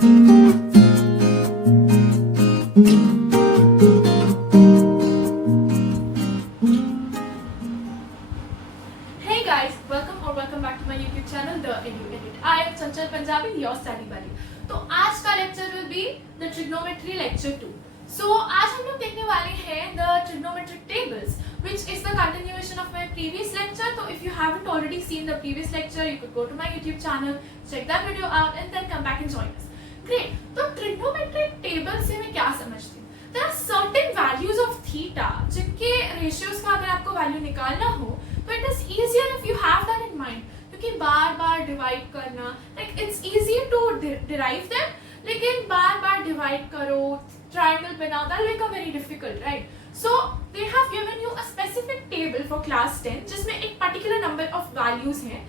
Hey guys, welcome back to my YouTube channel, The Edu Edit. I am Chanchal Punjabi, your study buddy. तो आज का lecture will be the trigonometry lecture 2. So आज हम लोग देखने वाले हैं the trigonometric tables, which is the continuation of my previous lecture. So if you haven't already seen the previous lecture, you could go to my YouTube channel, check that video out, and then come back and join us. Great. तो trigonometric table से मैं क्या समझती हूँ? There are certain values of theta जिनके ratios का अगर आपको value निकालना हो तो it is easier if you have that in mind, क्योंकि बार बार डिवाइड करना, like it's easier to derive them, लेकिन बार बार डिवाइड करो, triangle बनाओ, that will become very difficult, right? So they have given you a specific table for class 10 जिसमें एक particular number of values हैं,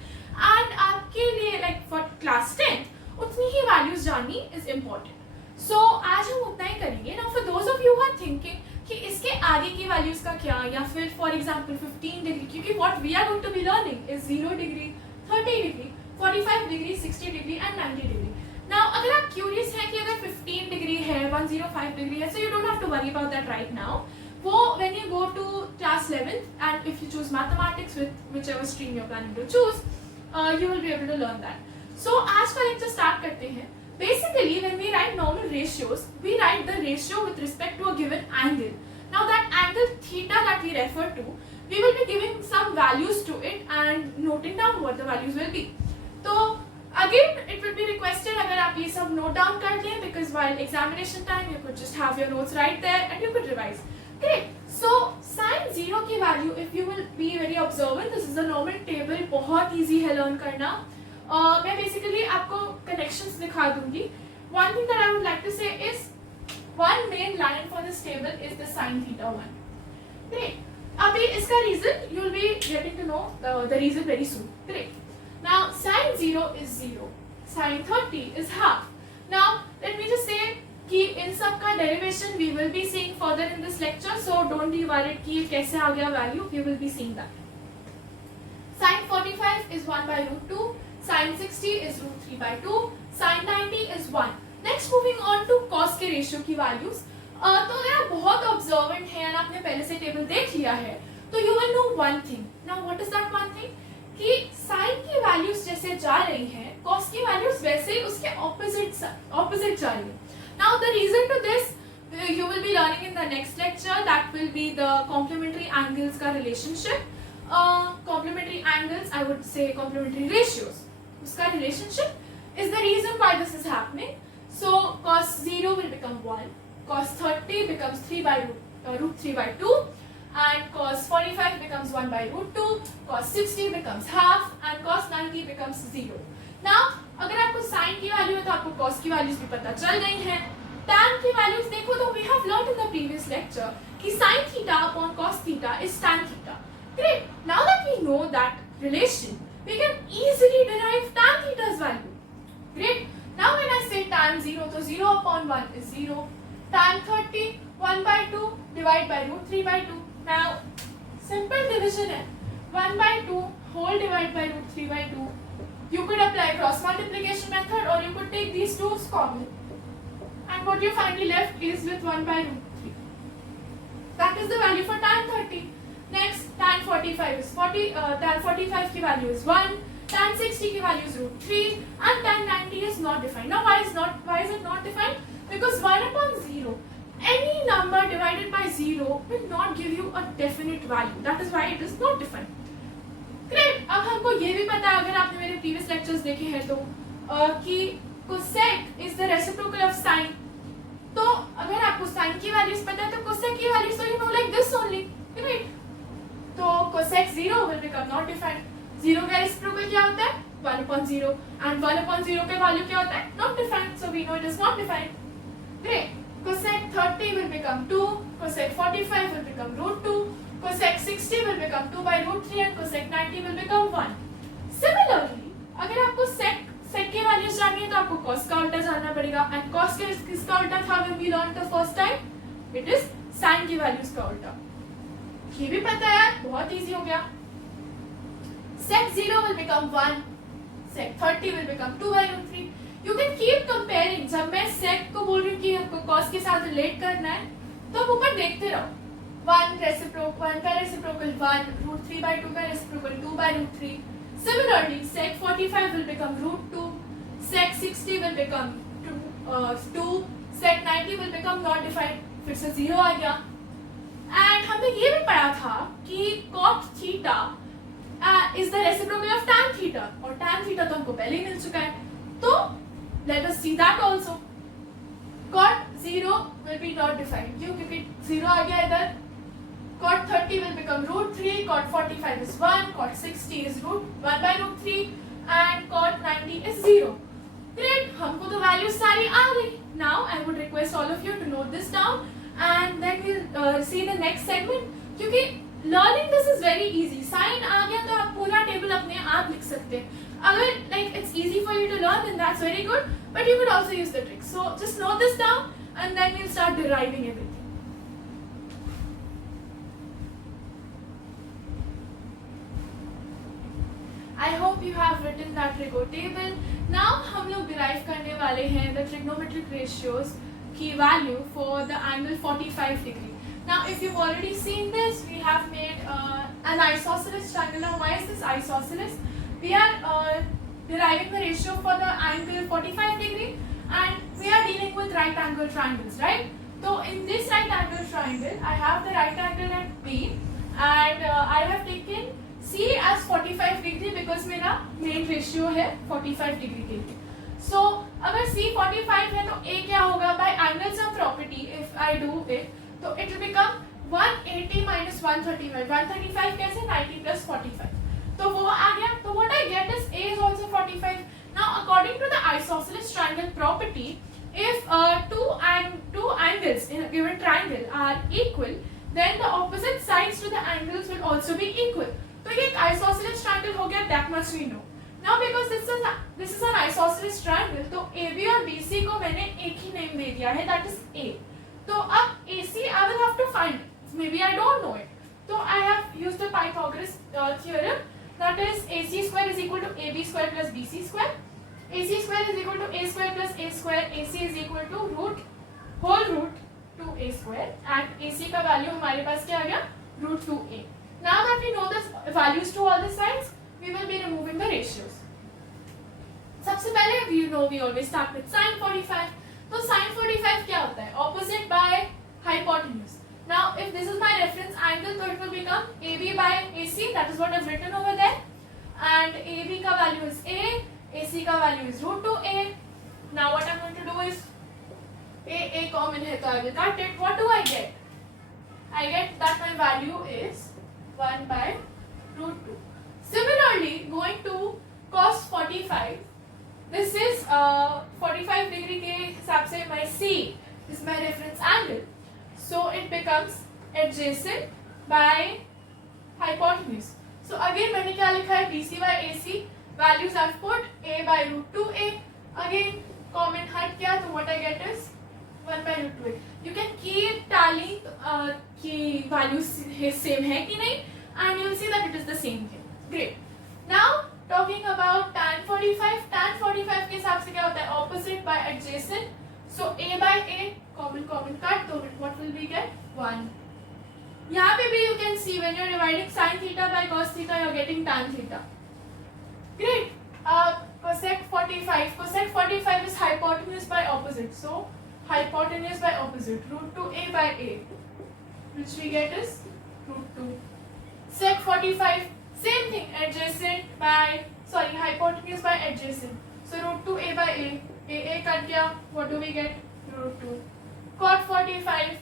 and आपके लिए like for class 10 उतनी ही values जाननी is important. So आज हम उतना ही करेंगे. Now for those of you who are thinking कि इसके आगे की वैल्यूज का क्या, या फिर फॉर एग्जांपल 15 डिग्री, क्योंकि what we are going to be learning is 0 degree, 30 degree, 45 degree, 60 degree and 90 degree. Now अगर आप क्यूरियस हैं कि अगर 15 डिग्री है, 105 डिग्री है, so you don't have to worry about that right now. वो when you go to class 11th and if you choose mathematics with whichever stream you are planning to choose, you will be able to learn that. So आज का lecture start करते हैं. Basically, when we write normal ratios, we write the ratio with respect to a given angle. Now that angle theta that we refer to, we will be giving some values to it and noting down what the values will be. So again, it will be requested अगर आप ये सब note down कर लें, because while examination time you could just have your notes right there and you could revise. Great. So sin 0 की value, if you will be very observant, this is a normal table, बहुत easy है learn करना. मैं basically आपको connections दिखा दूंगी. One thing that I would like to say is one main line for this table is the sin theta 1. Great. अभी इसका reason you will be getting to know the reason very soon. Great. Now sin 0 is 0. Sin 30 is half. Now let me just say कि इन सब का derivation we will be seeing further in this lecture. So don't be worried कि कैसे आ गया value. We will be seeing that. Sin 45 is 1 by root 2. Sin 60 is root 3 by 2. Sin 90 is 1. Next moving on to cos के ratio की values. तो अगर आप बहुत observant हैं और आपने पहले से टेबल देख लिया है तो you will know one thing. Now what is that one thing? कि साइन की वैल्यूज जैसे जा रही हैं, कॉस की वैल्यूज वैसे ही उसके ऑपोजिट जा रही है. Now the reason to this you will be learning in the next lecture. That will be the complementary angles का relationship. Complementary angles, I would say complementary ratios. उसका relationship is the reason why this is happening. So cos 0 will become 1, cos 30 becomes 3 by root 3 by 2, and cos 45 becomes 1 by root 2, cos 60 becomes half, and cos 90 becomes 0. Now अगर आपको sin की value है तो आपको cos की values भी पता चल गई हैं. tan की वैल्यूज देखो तो we have learned in the previous lecture कि sin theta upon cos theta is tan theta. Great. Now that we know that relation, we can easily derive tan theta's value. Great. Now when I say tan 0, so 0 upon 1 is 0. Tan 30, 1 by 2 divided by root 3 by 2. Now, simple division है. 1 by 2 whole divided by root 3 by 2. You could apply cross multiplication method or you could take these two as common. And what you finally left is with 1 by root 3. That is the value for tan 30. Next, tan 45 is 40. Tan 45 की value is 1. Tan 60 की value is root 3. And tan 90 is not defined. Now, why is it not defined? Because 1 upon 0, any number divided by 0 will not give you a definite value. That is why it is not defined. Great. अब हमको ये भी पता है, अगर आपने मेरे previous lectures देखे हैं तो कि cosec is the reciprocal of sin. तो अगर आपको sin की values पता है तो cosec की values so you know like this only. Great. तो cosec 0 will become not defined. 0 का reciprocal क्या होता है? 1 upon 0. And 1 upon 0 का value क्या होता है? Not defined. So we know it is not defined. Great. Cosec 30 will become 2. Cosec 45 will become root 2. Cosec 60 will become 2 by root 3 and cosec 90 will become 1. Similarly, अगर आपको sec के values जाननी है तो आपको cos का उल्टा जानना पड़ेगा. And cos के किसका उल्टा था when we learned the first time? It is sin की values का उल्टा. ये भी पता है, बहुत इजी हो गया. Sec 0 will become 1. Sec 30 will become 2 by root 3. You can keep comparing remembering, जब मैं सेक को बोल रही हूँ कि आपको कॉस के साथ रिलेट करना है, तो आप ऊपर देखते रहो, 1 का रेसिप्रोकल 1, √3/2 का reciprocal 2/√3. Similarly, sec 45 will become √2, sec 60 will become 2, sec 90 will become not defined, फिर से 0 आ गया. एंड हमने ये भी पढ़ा था कि cot theta is the reciprocal of tan theta, और tan थीटा तो हमको पहले ही मिल चुका है. तो let us see that also. cot 0 will be not defined, क्यों? क्योंकि 0 आ गया इधर. cot 30 will become √3, cot 45 is 1, cot 60 is 1/√3, and cot 90 is 0. Great, हमको तो वैल्यूज सारी आ गई. Now I would request all of you to note this down, and then we'll see the next segment. क्योंकि learning this is very easy. Sin आ गया तो आप पूरा table अपने आप लिख सकते हैं. अगर like it's easy for you to learn, then that's very good. But you could also use the trick. So just note this down, and then we'll start deriving everything. I hope you have written that Rigaud table. Now हम लोग derive करने वाले हैं the trigonometric ratios की value for the angle 45 degree. Now if you've already seen this, we have made an isosceles triangle. Now why is this isosceles? We are deriving the ratio for the angle 45 degree, and we are dealing with right angle triangles, right? So in this right angle triangle, I have the right angle at B, and I have taken C as 45 degree because मेरा main ratio है 45 degree के लिए. So अगर C 45 है तो A क्या होगा? By angle sum property, if I do it, तो it will become 180 minus 135. 135 कैसे? 90 plus 45. तो वो आ गया. तो what I get is A is also 45. Now according to the isosceles triangle property, if two angles in a given triangle are equal, then the opposite sides to the angles will also be equal. तो ये एक isosceles triangle हो गया, that much we know. Now because this is an isosceles triangle, तो AB और BC को मैंने एक ही name दे दिया है, that is A. तो अब AC I will have to find it. Maybe I don't know it. तो I have used the Pythagoras theorem, that is AC square is equal to AB square plus BC square. AC square is equal to A square plus A square. AC is equal to whole root 2A square, and AC का value हमारे पास क्या आ गया? √2A. Now that we know the values to all the sides, we will be removing the ratios. सबसे पहले we always start with sin 45. तो sin 45 क्या होता है? Opposite by hypotenuse. Now if this is my reference angle, so it will become AB by AC. That is what I've written over there. And AB का value is A, AC का value is √2A. Now what I'm going to do is A common है तो I will cut it. What do I get? I get that my value is 1/√2. Similarly, going to cos 45, this is 45 degree के हिसाब से my C is my reference angle, so it becomes adjacent by hypotenuse. So again मैंने क्या लिखा है? BC by AC, values I've put A by √2A. Again common हट गया, तो what I get is 1/√2A. You can keep tallying कि values same है कि नहीं, and you will see that it is the same thing. Great. Now talking about tan 45. Tan 45 के हिसाब से क्या होता है? Opposite by adjacent. So A by A, common cut. So what will we get? 1. यहाँ पे भी you can see when you are dividing sin theta by cos theta, you are getting tan theta. Great. Cosec 45. Cosec 45 is hypotenuse by opposite. So hypotenuse by opposite, √2A by A, which we get is √2. Sec 45, same thing, hypotenuse by adjacent. So √2A by A cut gया, what do we get? √2. Cot 45,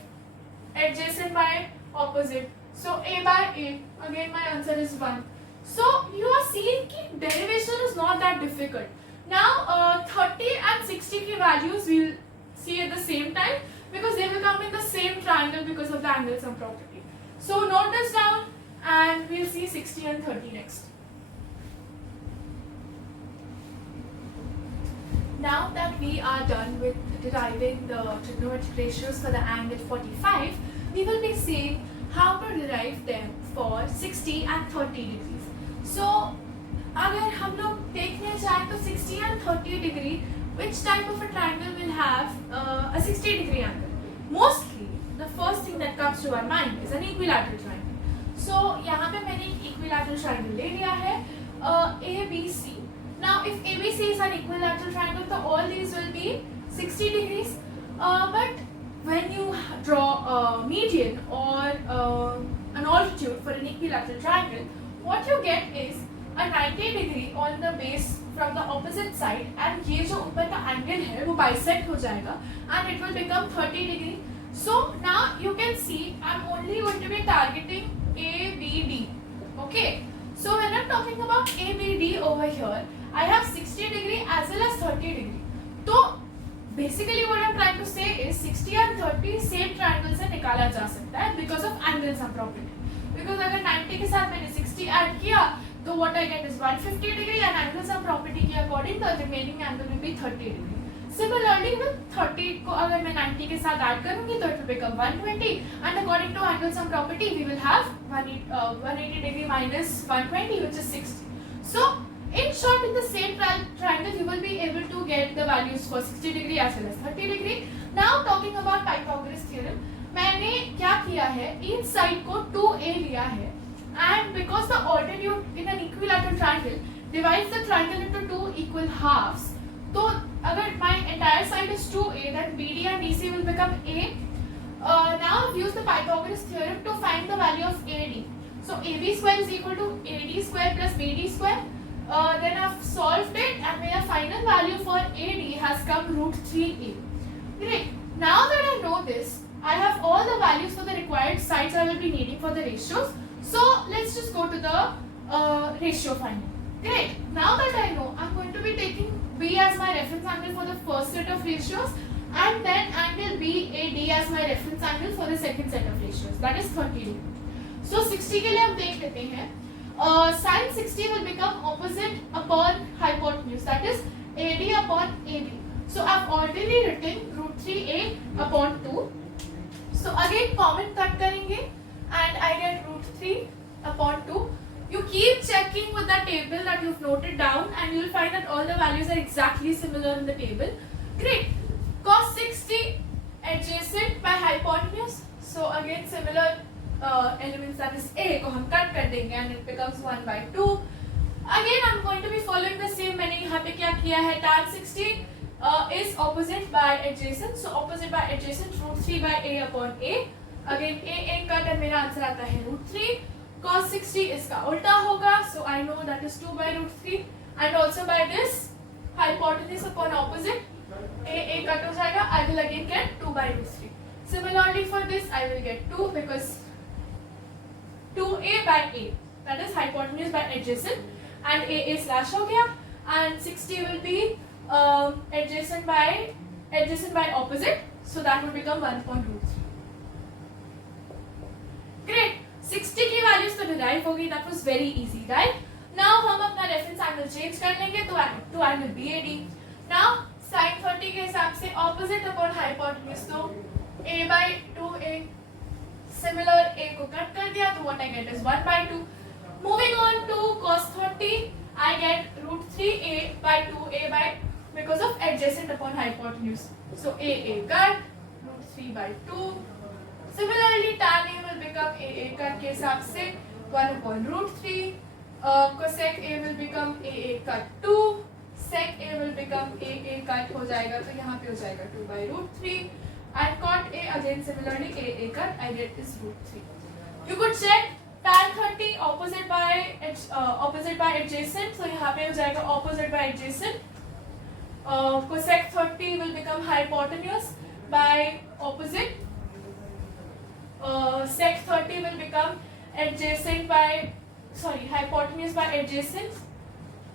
adjacent by opposite. So A by A, again my answer is 1. So you are seeing कि derivation is not that difficult. Now 30 and 60 की values we will see at the same time because they will come in the same triangle because of the angle sum property. So note this down, and we'll see 60 and 30 next. Now that we are done with deriving the trigonometric ratios for the angle 45, we will be seeing how to derive them for 60 and 30 degrees. So अगर हम लोग देखने जाएं तो 60 and 30 degree, which type of a triangle will have a 60-degree angle, mostly the first thing that comes to our mind is an equilateral triangle. So यहाँ पे मैंने एक equilateral triangle ले लिया है ABC. Now if ABC is an equilateral triangle, so all these will be 60 degrees. But when you draw a median or an altitude for an equilateral triangle, what you get is a 90 degree on the base from the opposite side, and ये जो ऊपर का angle है वो bisect हो जाएगा and it will become 30 degree. So now you can see I'm only going to be targeting ABD. Okay. So when I'm talking about ABD over here, I have 60 degree as well as 30 degree. तो basically what I'm trying to say is 60 and 30 same triangle से निकाला जा सकता है because of angle sum property. Because अगर 90 के साथ मैंने 60 ऐड किया तो what I get is 150 degree, and angle sum property के according the remaining angle will be 30 degree. Similarly with 30 को अगर मैं 90 के साथ ऐड करूँगी तो it will become 120, and according to angle sum property we will have 180 degree minus 120, which is 60. So in short, in the same triangle you will be able to get the values for 60 degree as well as 30 degree. Now talking about Pythagoras theorem, मैंने क्या किया है, each side को 2a लिया है, and because the altitude in an equilateral triangle divides the triangle into two equal halves, तो अगर my entire side is 2a, then BD and DC will become a. Now I've used the Pythagoras theorem to find the value of AD. So AB square is equal to AD square plus BD square. Then I've solved it, and my final value for AD has come √3a. Great. Now that I know this, I have all the values for the required sides I will be needing for the ratios. So let's just go to the ratio finding. Great. Now that I know, I'm going to be taking B as my reference angle for the first set of ratios, and then angle BAD as my reference angle for the second set of ratios. That is 30 degree. So 60 के लिए हम देख लेते हैं. Sin 60 will become opposite upon hypotenuse, that is AD upon AB. So I've already written √3a upon 2. So again common cut करेंगे and I get √3 upon 2. You keep checking with the table that you've noted down, and you'll find that all the values are exactly similar in the table. Great. Cos 60 adjacent by hypotenuse. So again similar elements, that is a को हम cut कर देंगे and it becomes 1/2. Again I'm going to be following the same. मैंने यहाँ पे क्या किया है, tan 60 is opposite by adjacent, so opposite by adjacent √3 by a upon a. Again a cut and मेरा आंसर आता है √3. Cos 60 इसका उल्टा होगा, so I know that is 2 by √3, and also by this hypotenuse upon opposite a cut हो जाएगा. I will again get 2 by √3. Similarly for this I will get 2 because 2a by a, that is hypotenuse by adjacent, and a slash हो गया, and 60 will be adjacent by opposite, so that will become 1.23. Great. 60 की values तो derive हो गई. That was very easy, right? Now हम अपना reference angle change कर लेंगे to angle BAD. Now sin 30 के हिसाब से opposite upon hypotenuse, तो a by 2a. Similar a को cut कर दिया, तो what I get is 1/2. Moving on to cos 30, I get √3a by 2a by, because of adjacent upon hypotenuse. So a cut, √3/2. Similarly tan a will become a cut के हिसाब से 1/√3. Cosec a will become a cut 2. Sec a will become a cut हो जाएगा, तो यहाँ पे हो जाएगा 2/√3. And cot a again similarly a cut, I get is √3. You could check tan 30 opposite by adjacent, so यहाँ पे हो जाएगा opposite by adjacent. Cosec 30 will become hypotenuse by opposite. Sec 30 will become hypotenuse by adjacent,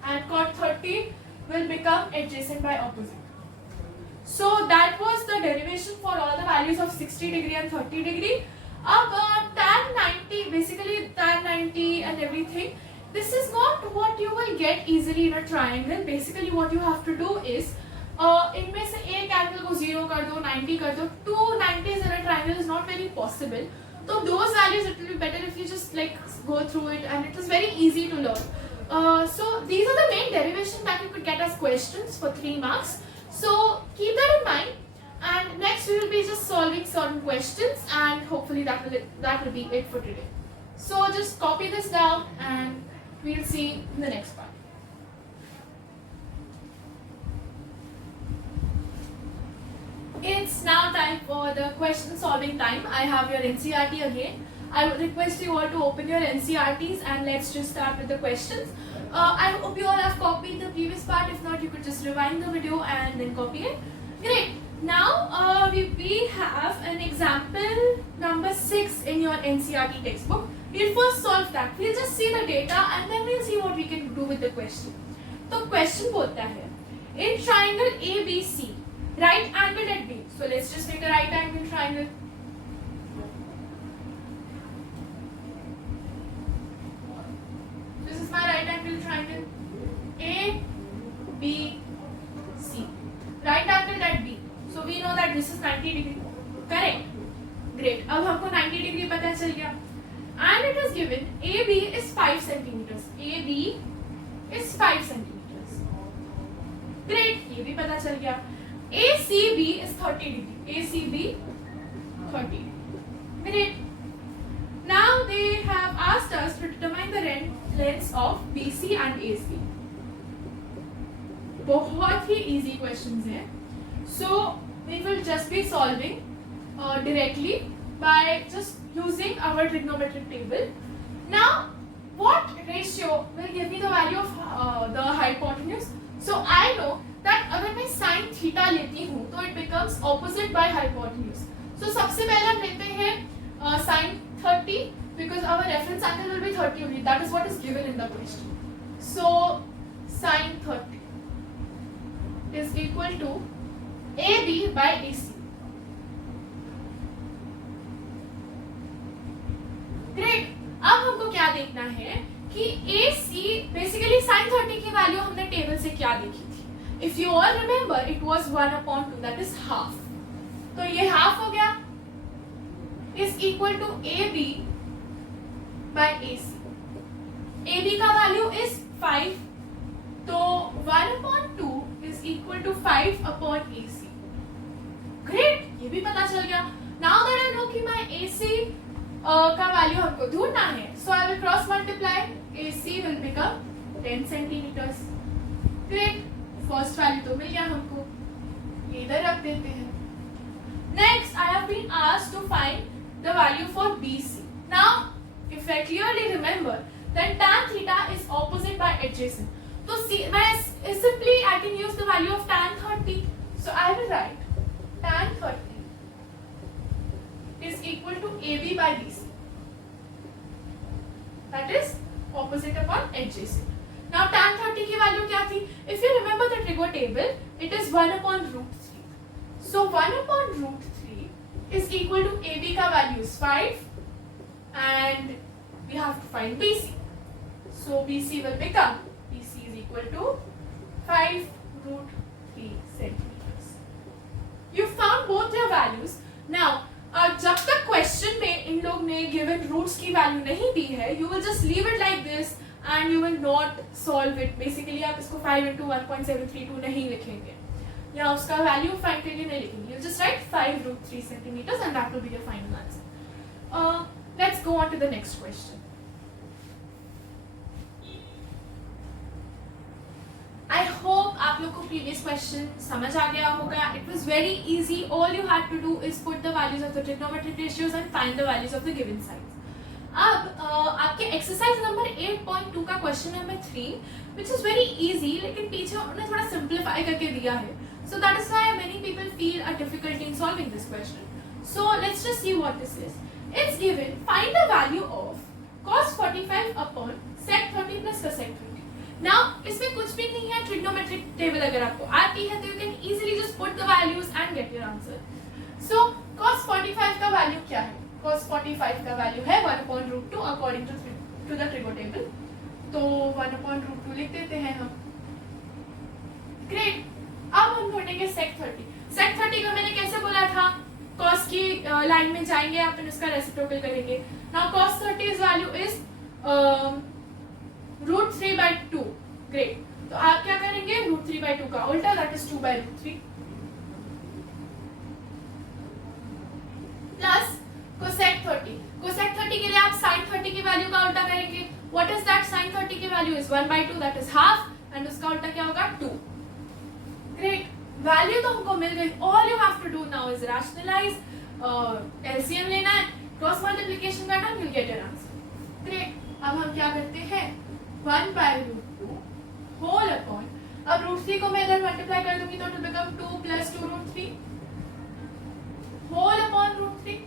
and cot 30 will become adjacent by opposite. So that was the derivation for all the values of 60 degree and 30 degree. Tan 90, basically tan 90 and everything, this is not what you will get easily in a triangle. Basically what you have to do is इनमें से एक angle को 0 कर दो, 90 कर दो. 2 90s in a triangle is not very possible. So those values, it will be better if you just like go through it, and it is very easy to learn. So these are the main derivations that you could get as questions for 3 marks. So keep that in mind. solving certain questions, and hopefully that will be it for today. So just copy this down and we'll see in the next part. It's now time for the question solving time. I have your NCERT again. I would request you all to open your NCERTs and let's just start with the questions. I hope you all have copied the previous part. If not, you could just rewind the video and then copy it. Great. Now we have an example number 6 in your NCERT textbook. We'll first solve that. We'll just see the data and then we'll see what we can do with the question. So question बोलता है, in triangle ABC, right angled at B. So let's just take a right angle triangle. This is my right angle triangle. A, B, C. Right angled at B. So we know that this is 90 degree. Correct? Great. अब हमको 90 degree पता चल गया. And it is given AB is 5 centimeters. AB is 5 centimeters. Great. ये भी पता चल गया. ACB is 30 degree. ACB 30. Great. Now they have asked us to determine the lengths of BC and AC. बहुत ही easy questions हैं. So we will just be solving directly by just using our trigonometric table. Now, what ratio will give me the value of the hypotenuse? So I know that अगर मैं sin theta लेती हूँ तो it becomes opposite by hypotenuse. So सबसे पहले हम लेते हैं sin 30 because our reference angle will be 30 only. That is what is given in the question. So sin 30 is equal to AB by AC. Great. अब हमको क्या देखना है कि AC basically sin 30 की वैल्यू हमने टेबल से क्या देखी थी. If you all remember, it was 1/2, that is half. तो ये half हो गया is equal to AB by AC. AB का वैल्यू is 5, तो 1/2 is equal to 5 upon AC. Great, ये भी पता चल गया. Now that I know कि my AC का वैल्यू हमको ढूंढना है, so I will cross multiply. AC will become 10 centimeters. Great, first value तो मिल गया हमको. ये इधर रख देते हैं. Next, I have been asked to find the value for BC. Now, if I clearly remember, then tan theta is opposite by adjacent. So simply I can use the value of tan 30. So I will write tan 30 is equal to AB by BC. That is opposite upon adjacent. Now tan 30 की value क्या थी? If you remember the trigo table, it is 1/√3. So 1/√3 is equal to AB का value is 5 and we have to find BC. So BC will become, BC is equal to 5√3 centimeters. You found both your values. Now जब तक question में इन लोग ने given roots की value नहीं दी है, you will just leave it like this and you will not solve it. Basically आप इसको 5 into 1.732 नहीं लिखेंगे या उसका वैल्यू फाइंड करके नहीं लिखेंगे. You just right 5√3 centimeters and that will be your final answer. Let's go on to the next question. I hope आप लोग को previous question समझ आ गया होगा. It was very easy. All you had to do is put the values of the trigonometric ratios and find the values of the given sides. अब आपके exercise number 8.2 का question number 3, which is very easy, लेकिन पीछे उन्होंने थोड़ा simplify करके दिया है. So that is why many people feel a difficulty in solving this question. So let's just see what this is. It's given, find the value of cos 45 upon sec 30 plus cosec 30. Now इसमें कुछ भी नहीं है. Trigonometric table अगर आपको आती है तो you can easily just put the values and get your answer. So cos 45 का वैल्यू क्या है? Cos 45 का वैल्यू है 1/√2 according to the trigo table. तो 1/√2 लिख देते हैं हम. Great. अब हम ढूंढेंगे sec 30. Sec 30 को मैंने कैसे बोला था? Cos की लाइन में जाएंगे, अपन उसका रेसिप्रोकल करेंगे. Now cos 30's value is √3/2. Great. तो आप क्या करेंगे? √3/2 का उल्टा, that is 2/√3. What is that? sin 30 की value is 1/2, that is half, and उसका उल्टा क्या होगा? 2. ग्रेट, वैल्यू तो हमको मिल गई. All you have to do now is rationalise, LCM लेना है, क्रॉस मल्टीप्लिकेशन करना है, you get your answer. Great, अब हम क्या करते हैं? 1/√2 होल अपॉन, अब √3 को मैं इधर मल्टीप्लाई कर दूंगी तो it will become 2 + 2√3 whole upon √3.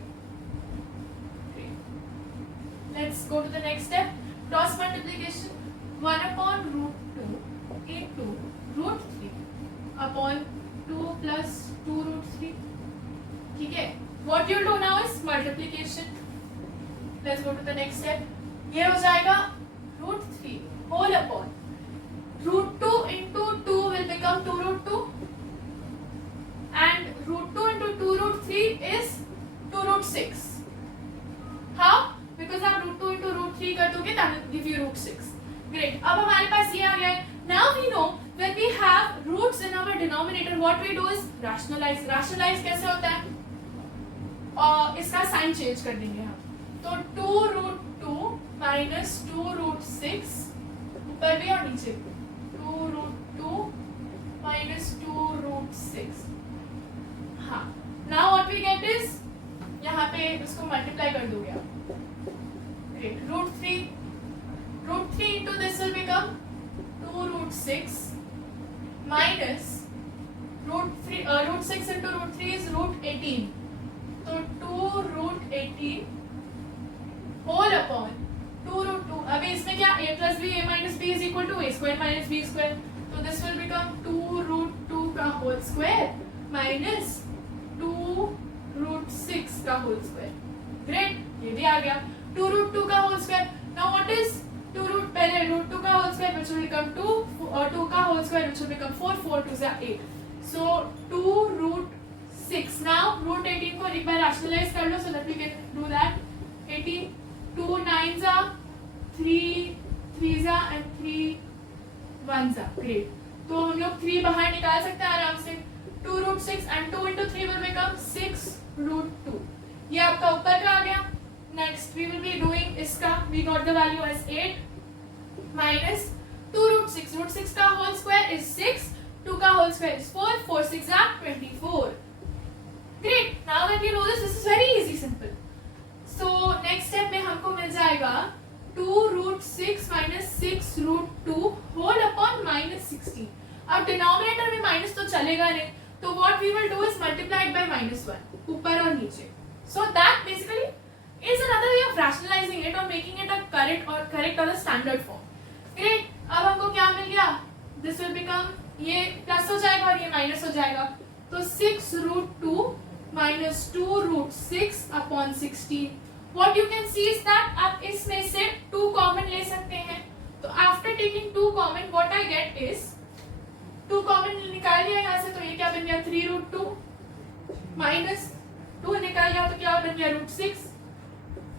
Let's go to the next step. Cross multiplication. 1/√2 into √3 upon 2 plus 2√3. ठीक है. What you do now is multiplication. Let's go to the next step. ये हो जाएगा √3 whole upon √2 into 2 will become 2√2, and √2 into 2√3 is 2√6. How? Because आप √2 into √3 कर दोगे, that will give you √6. Great. अब हमारे पास ये आ गया है. Now we know when we have roots in our denominator, what we do is rationalize. Rationalize कैसे होता है? इसका साइन चेंज कर देंगे हम. तो 2√2 minus 2√6 ऊपर भी और नीचे भी. 2√2 minus 2√6. हाँ. Now what we get is यहाँ पे इसको मल्टीप्लाई कर दोगे आप. Great. √3 into this will become 2√6 minus √6 into √3 is √18. तो 2√18 whole upon 2√2. अभी इसमें क्या? a plus b, a minus b is equal to a square minus b square. तो this will become 2√2 का whole square minus 2√6 का whole square. Great. ये भी आ गया. 2√2 का whole square. Now what is 2 पहले √2 का whole square which will become 2 और 2 का whole square which will become 4. 4 2 is 8. So 2√6. Now √18 को एक बार rationalize कर लो so that we can do that. 18 2 9s are 3 3s are and 3 1s are. Great. तो हम लोग 3 बाहर निकाल सकते हैं आराम से. 2√6 and 2 into 3 will become 6√2. ये आपका ऊपर का आ गया. Next we will be doing इसका. We got the value as 8 minus 2√6. √6 का whole square is 6. 2 का whole square is 4. 4 6 are 24. Great. Now that you know this is very easy, simple. So next step में हमको मिल जाएगा 2√6 minus 6√2 whole upon minus 16. अब denominator में minus तो चलेगा नहीं, तो what we will do is multiply it by -1 ऊपर और नीचे. So that basically is another way of rationalizing it or making it a correct or a standard form. Great. अब हमको क्या मिल गया? This will become, ये प्लस हो जाएगा और ये माइनस हो जाएगा. तो 6√2 minus 2√6 upon 16. What you can see is that आप इसमें से 2 कॉमन ले सकते हैं. तो after taking 2 common, what I get is 2 common निकाल लिया यहाँ से, तो ये क्या बन गया? 3√2 माइनस 2 निकाल लिया तो क्या बन गया? √6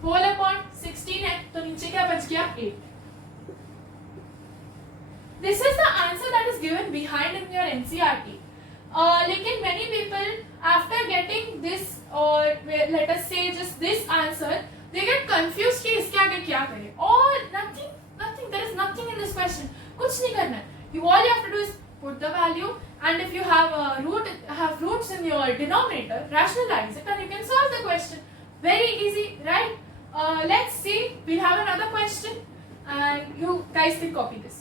होल अपॉन 16 है तो नीचे क्या बच गया? 8. This is the answer that is given behind in your NCERT. लेकिन many people after getting this or let us say just this answer, they get confused कि इसके आगे क्या करें. और nothing, there is nothing in this question. कुछ नहीं करना है. All you have to do is put the value, and if you have roots in your denominator, rationalize it and you can solve the question. Very easy, right? Let's see. We'll have another question, and you guys can copy this.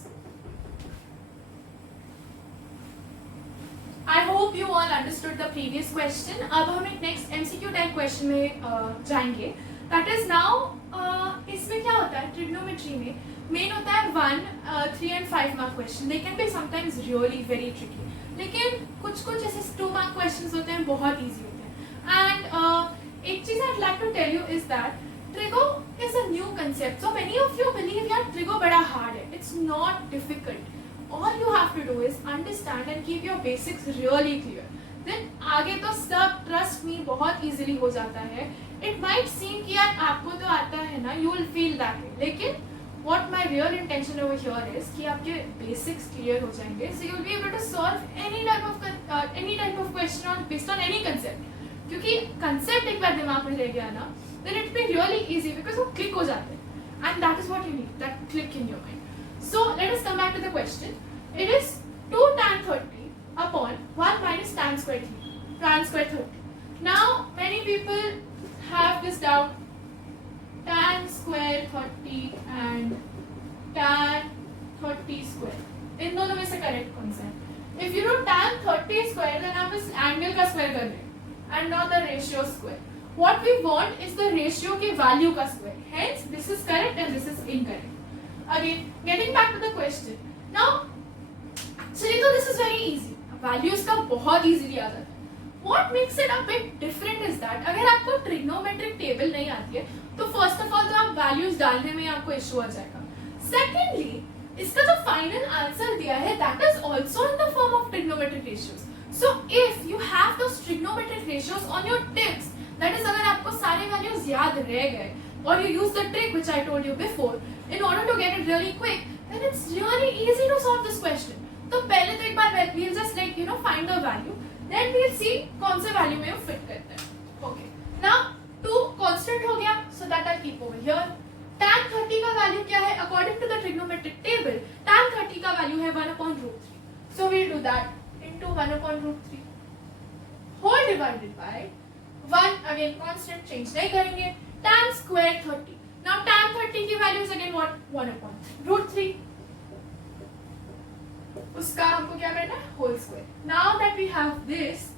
I hope you all understood the previous question. अब हम एक next MCQ type question में जाएंगे. That is now इसमें क्या होता है? Trigonometry में main होता है 1, 3 and 5 mark question. They can be sometimes really very tricky. लेकिन कुछ ऐसे 2 mark questions होते हैं, बहुत easy होते हैं. And एक चीज़ I'd like to tell you is that Trigo is a new concept. So many of you believe यार Trigo बड़ा hard है. It's not difficult. All you have to do is understand and keep your basics really clear. Then आगे तो सब trust me बहुत easily हो जाता है. It might seem कि यार आपको तो आता है ना, you will feel that way. लेकिन what my real intention over here is कि आपके basics clear हो जाएंगे, so you will be able to solve any type of question on based on any concept. क्योंकि concept एक बार दिमाग में रह गया ना, then it will be really easy because वो click हो जाते हैं. and that is what you need, that click in your mind. So let us come back to the question. It is 2 tan 30 upon 1 minus tan square 30. Now many people have this doubt, tan square 30 and tan 30 square, इन दोनों में से correct कौन सा है? If you do tan 30 square, then आप इस angle का square कर रहे हैं and not the ratio square. What we want is the ratio के value का square. Hence, this is correct and this is incorrect. Again, getting back to the question. Now, actually, तो this is very easy. Values का बहुत easily आ जाता है. What makes it a bit different is that अगर आपको trigonometric table नहीं आती है, तो first of all तो आप values डालने में आपको issue आ जाएगा. Secondly, इसका जो फाइनल आंसर दिया है that is also in the form of trigonometric ratios. So if you have those trigonometric ratios on your tips, that is अगर आपको सारे values याद रह गए और you use the trick which I told you before in order to get it really quick, then it's really easy to solve this question. तो पहले तो एक बार we'll just find the value, then we'll see कौन से value में वो fit करता है. Okay. Now 2 constant हो गया, so that I'll keep over here. tan 30 का वैल्यू क्या है? According to the trigonometric table tan 30 का वैल्यू है 1/√3. So we do that into 1/√3 whole divided by 1. Again constant change नहीं करेंगे. tan square 30. नाउ tan 30 की वैल्यू इज अगेन व्हाट? 1/√3. उसका हमको क्या करना है? Whole square. Now that we have this,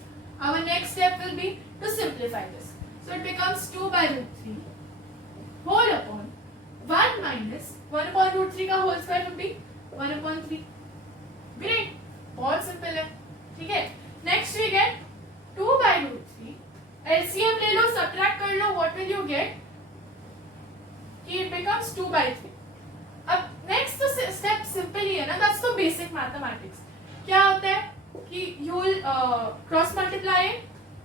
our next step will be to simplify this. So it becomes 2/√3 whole upon 1 minus 1/√3 का whole square will be 1/3. Great, बहुत simple है. ठीक है. Next we get 2/√3. LCM ले लो, subtract कर लो, what will you get? कि it becomes 2/3. अब next step simple ही है ना, that's the basic mathematics. क्या होता है कि you will क्रॉस मल्टीप्लाई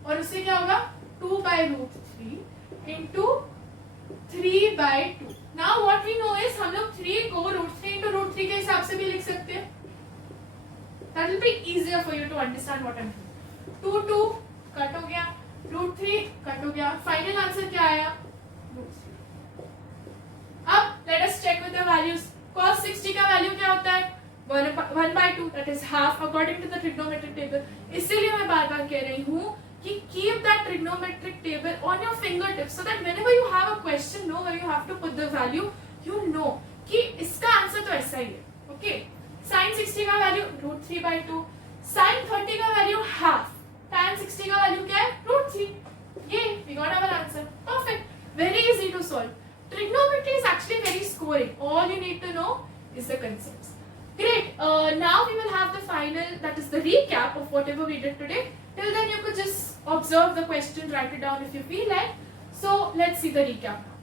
और उससे क्या होगा? 2/√3 into 3/2. Now what we know is हम लोग 3 को √3 into √3 के हिसाब से भी लिख सकते हैं. That will be easier for you to understand what I'm doing. 2 cut हो गया, √3 कट हो गया, फाइनल आंसर क्या आया? √3. अब let us check with the values. cos 60 का वैल्यू क्या होता है? 1/2, that is half according to the trigonometric table. इसीलिए मैं बार बार कह रही हूँ कि keep that trigonometric table on your fingertips so that whenever you have a question, know where you have to put the value, you know कि इसका answer तो ऐसा ही है. Okay? sin 60 का वैल्यू √3/2, sin 30 का वैल्यू half, tan 60 का value क्या है? √3. ये we got our answer. Perfect. Very easy to solve. Trigonometry is actually very scoring. All you need to know is the concepts. Great. Now we will have the final, that is the recap of whatever we did today. Till then you could just observe the question, write it down if you feel like. So let's see the recap now.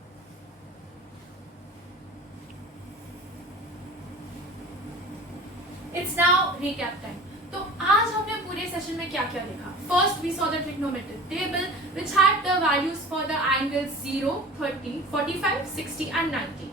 It's now recap time. तो आज हमने पूरे session में क्या क्या देखा? First we saw the trigonometric table which had the values for the angles 0, 30, 45, 60 and 90.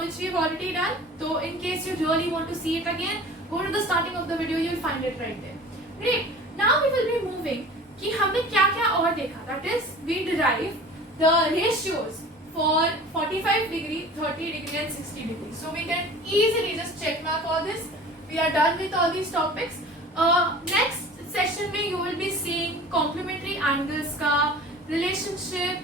Which we have already done. So in case you really want to see it again, go to the starting of the video, you'll find it right there. Great. Now we will be moving कि हमने क्या क्या और देखा. That is we derive the ratios for 45 degree, 30 degree and 60 degree. So we can easily just check mark all this. We are done with all these topics. Next session में you will be seeing complementary angles का relationship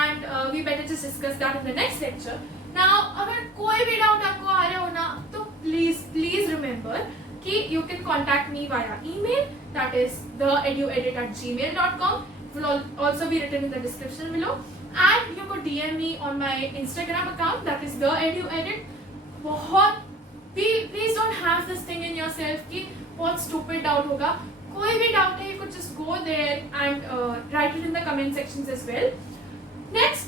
and we better just discuss that in the next lecture. Now अगर कोई भी doubt आपको आ रहा हो ना, तो please remember कि you can contact me via email, that is theeduedit@gmail.com. It will also be written in the description below, and you could DM me on my Instagram account, that is theeduedit. बहुत please don't have this thing in yourself कि बहुत stupid doubt होगा. कोई भी doubt है, you could just go there and write it in the comment sections as well. Next,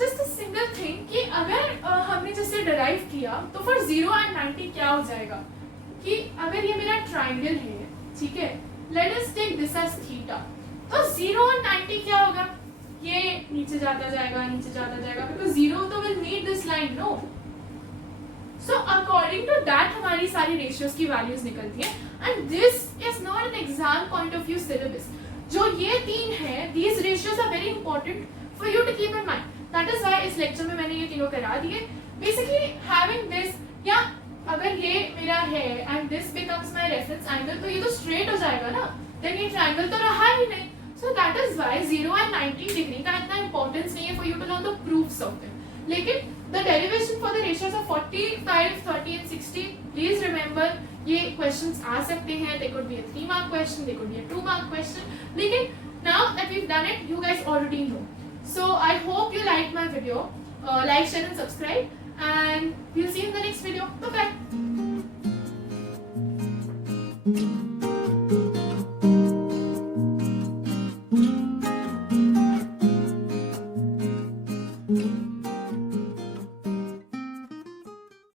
just a single thing कि अगर हमने जैसे derive किया तो for 0 and 90 क्या हो जाएगा कि अगर ये मेरा ट्राइंगल है, ठीक है, let us take this as theta, तो 0 और 90 क्या होगा? ये नीचे जाता जाएगा, नीचे जाता जाएगा, because 0 तो will meet this line, no? So according to that हमारी सारी ratios की values निकलती हैं, and this is not an exam point of view syllabus. जो ये तीन है, these ratios are very important for you to keep in mind. That is why इस लेक्चर में मैंने ये तीनों करा दिए. बेसिकली हैविंग दिस, या अगर ये मेरा है and this becomes my reference angle, तो ये तो स्ट्रेट हो जाएगा ना, देन ये ट्रायंगल तो रहा ही नहीं. So that is why 0 and 90 degree का इतना इंपॉर्टेंस नहीं है for you to learn the proofs of it. लेकिन the derivation for the ratios of 45, 30 and 60, please remember ये क्वेश्चंस आ सकते हैं. They could be a 3 mark question, they could be a 2 mark question. लेकिन now that we have done it, you guys already know. So I hope you liked my video. Like, share and subscribe, and we'll see you in the next video. Bye bye.